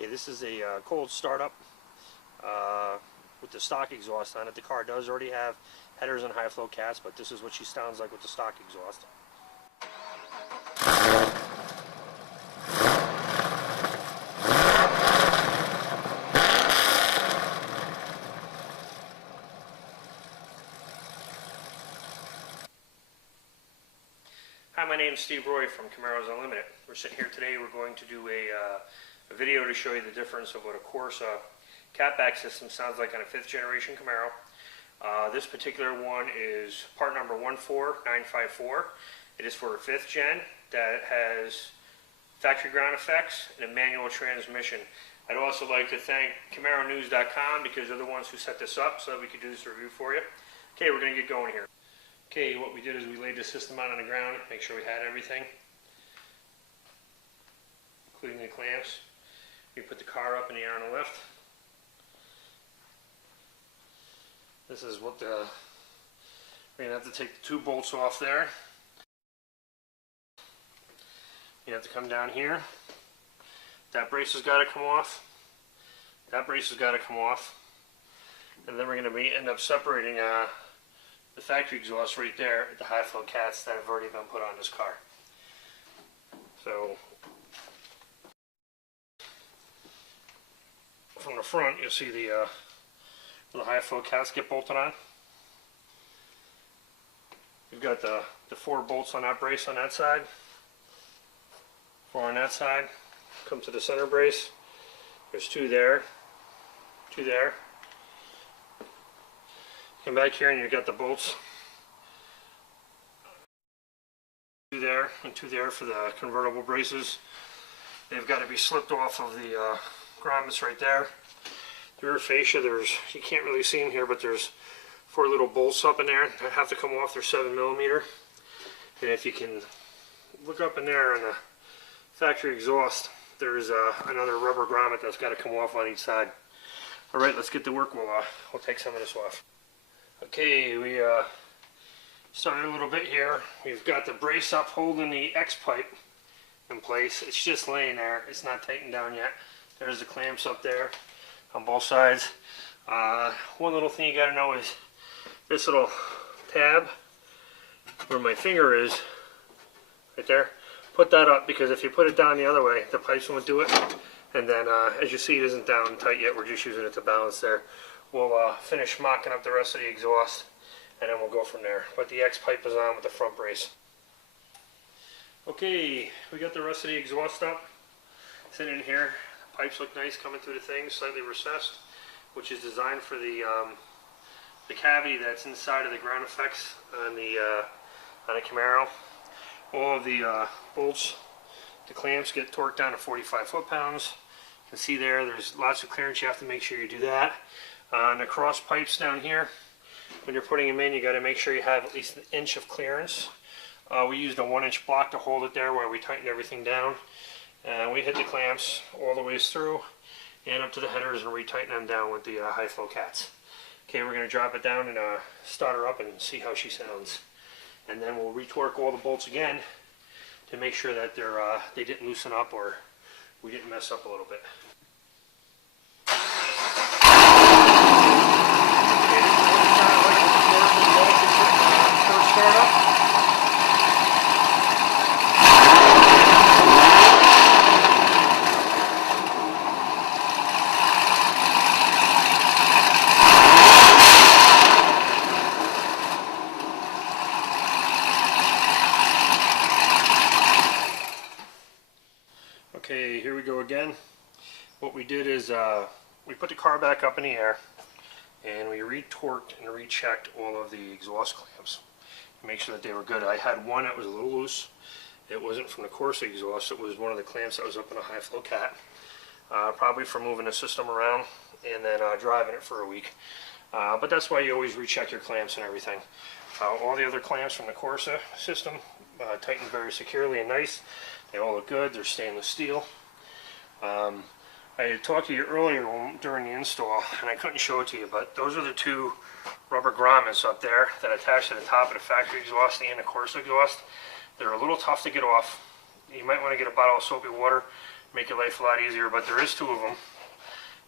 Okay, this is a cold startup with the stock exhaust on it. The car does already have headers and high flow cats, but this is what she sounds like with the stock exhaust. Hi, my name is Steve Roy from Camaros Unlimited. We're sitting here today. We're going to do a video to show you the difference of what a CORSA Cat Back system sounds like on a 5th generation Camaro. This particular one is part number 14954. It is for a 5th gen that has factory ground effects and a manual transmission. I'd also like to thank CamaroNews.com because they're the ones who set this up so that we could do this review for you. Okay, we're going to get going here. Okay, what we did is we laid the system out on the ground, make sure we had everything, including the clamps. We put the car up in the air on the lift. This is what we're going to have to take the 2 bolts off there. You have to come down here. That brace has got to come off. That brace has got to come off. And then we're going to end up separating the factory exhaust right there at the high flow cats that have already been put on this car. So from the front you'll see the high flow cats get bolted on. You've got the 4 bolts on that brace on that side, 4 on that side. Come to the center brace. There's 2 there, 2 there. Come back here and you've got the bolts. 2 there and 2 there for the convertible braces. They've got to be slipped off of the grommets right there. The rear fascia, you can't really see them here, but there's 4 little bolts up in there that have to come off. They're 7mm. And if you can look up in there on the factory exhaust, there's another rubber grommet that's got to come off on each side. Alright, let's get to work. We'll take some of this off. Okay, we started a little bit here. We've got the brace up holding the X pipe in place. It's just laying there. It's not tightened down yet. There's the clamps up there on both sides. One little thing you got to know is this little tab where my finger is, right there. Put that up because if you put it down the other way, the pipes won't do it. And then, as you see, it isn't down tight yet. We're just using it to balance there. We'll finish mocking up the rest of the exhaust, and then we'll go from there. But the X pipe is on with the front brace. Okay, we got the rest of the exhaust up. Sitting in here. Pipes look nice coming through the thing, slightly recessed, which is designed for the cavity that's inside of the ground effects on the Camaro. All of the bolts, the clamps get torqued down to 45 foot-pounds. You can see there's lots of clearance. You have to make sure you do that. On the cross pipes down here, when you're putting them in, you got to make sure you have at least 1 inch of clearance. We used a 1-inch block to hold it there while we tightened everything down. We hit the clamps all the way through and up to the headers and retighten them down with the high flow cats. Okay, we're going to drop it down and start her up and see how she sounds. And then we'll retorque all the bolts again to make sure that they didn't loosen up or we didn't mess up a little bit. Okay, here we go again. What we did is we put the car back up in the air and we retorqued and rechecked all of the exhaust clamps to make sure that they were good. I had one that was a little loose. It wasn't from the CORSA exhaust, it was one of the clamps that was up in a high flow cat. Probably from moving the system around and then driving it for a week. But that's why you always recheck your clamps and everything. All the other clamps from the CORSA system tightened very securely and nice. They all look good. They're stainless steel. I had talked to you earlier during the install, and I couldn't show it to you, but those are the 2 rubber grommets up there that attach to the top of the factory exhaust and the CORSA exhaust. They're a little tough to get off. You might want to get a bottle of soapy water make your life a lot easier, but there is 2 of them,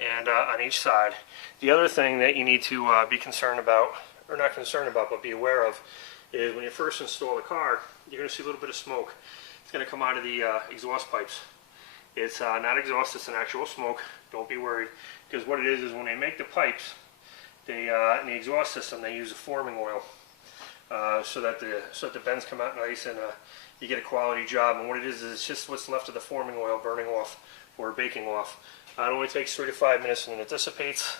and on each side. The other thing that you need to be concerned about, or not concerned about, but be aware of, is when you first install the car, you're going to see a little bit of smoke. It's going to come out of the exhaust pipes. It's not exhaust, it's an actual smoke. Don't be worried, because what it is when they make the pipes, they in the exhaust system they use a forming oil so that the bends come out nice and you get a quality job. And what it is it's just what's left of the forming oil burning off or baking off. It only takes 3 to 5 minutes and then it dissipates.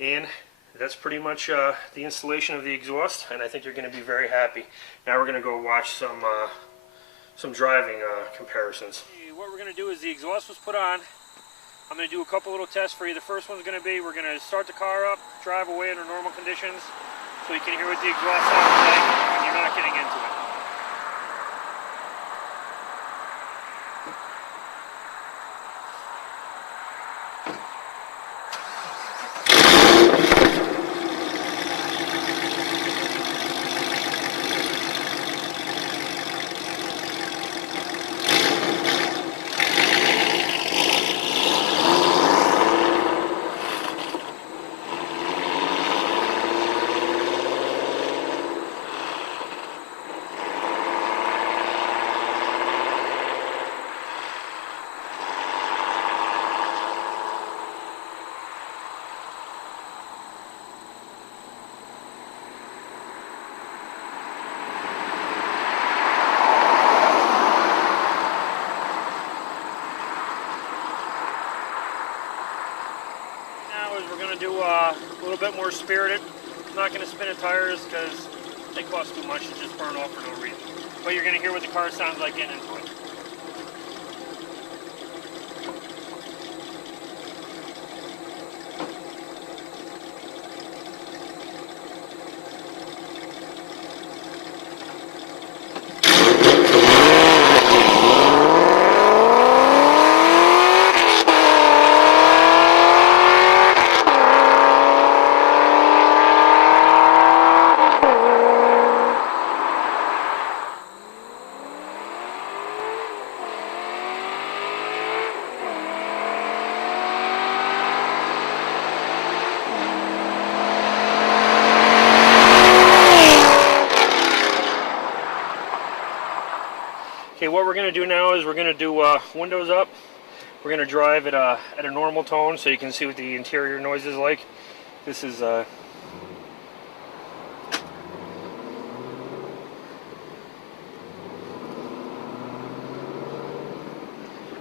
And that's pretty much the installation of the exhaust, and I think you're going to be very happy. Now we're going to go watch some driving comparisons. What we're going to do is the exhaust was put on. I'm going to do a couple little tests for you. The first one's going to be, we're going to start the car up, drive away under normal conditions, so you can hear what the exhaust sounds like when you're not getting into it. Do a little bit more spirited. I'm not going to spin the tires because they cost too much to just burn off for no reason. But you're going to hear what the car sounds like getting into it. Okay, what we're going to do now is we're going to do windows up. We're going to drive at a normal tone so you can see what the interior noise is like. This is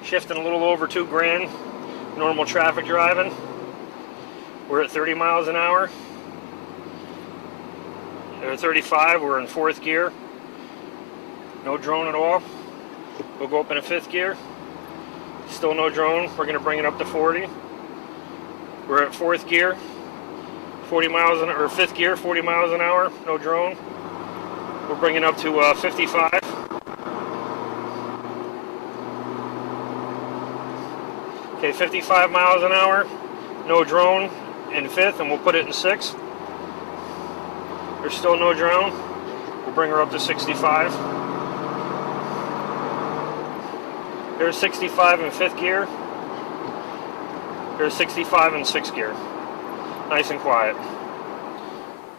shifting a little over 2 grand, normal traffic driving. We're at 30 miles an hour. At 35, we're in 4th gear. No drone at all. We'll go up in a 5th gear. Still no drone. We're going to bring it up to 40. We're at 4th gear. 40 miles an hour, or 5th gear, 40 miles an hour. No drone. We'll bring it up to 55. Okay, 55 miles an hour. No drone in 5th, and we'll put it in 6th. There's still no drone. We'll bring her up to 65. There's 65 in 5th gear. There's 65 in 6th gear. Nice and quiet.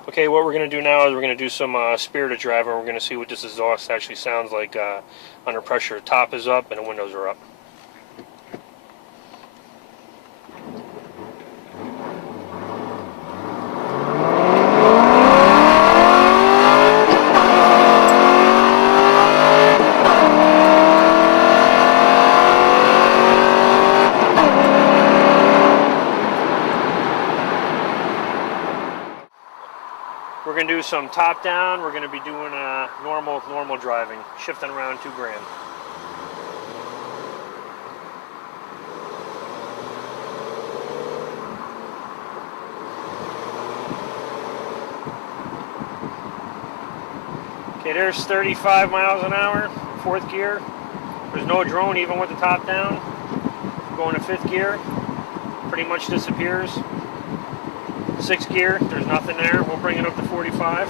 Okay, what we're going to do now is we're going to do some spirited driving. We're going to see what this exhaust actually sounds like under pressure. Top is up and the windows are up. We're going to do some top down. We're going to be doing normal driving, shifting around 2 grand. Okay, there's 35 miles an hour, 4th gear. There's no drone even with the top down. Going to 5th gear, pretty much disappears. 6th gear, there's nothing there. We'll bring it up to 45.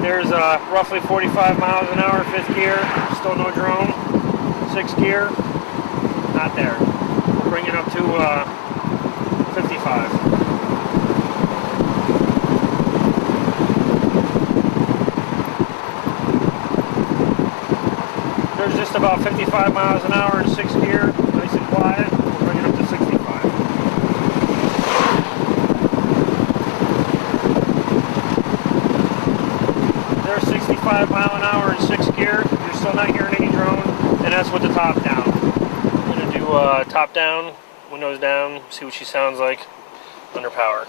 There's roughly 45 miles an hour, 5th gear, still no drone. 6th gear, not there. We'll bring it up to 55. There's just about 55 miles an hour in 6th gear, nice and quiet. We'll bring it up to 65. There's 65 mile an hour in 6th gear. You're still not hearing any drone, and that's with the top down. I'm gonna do top down, windows down, see what she sounds like under power.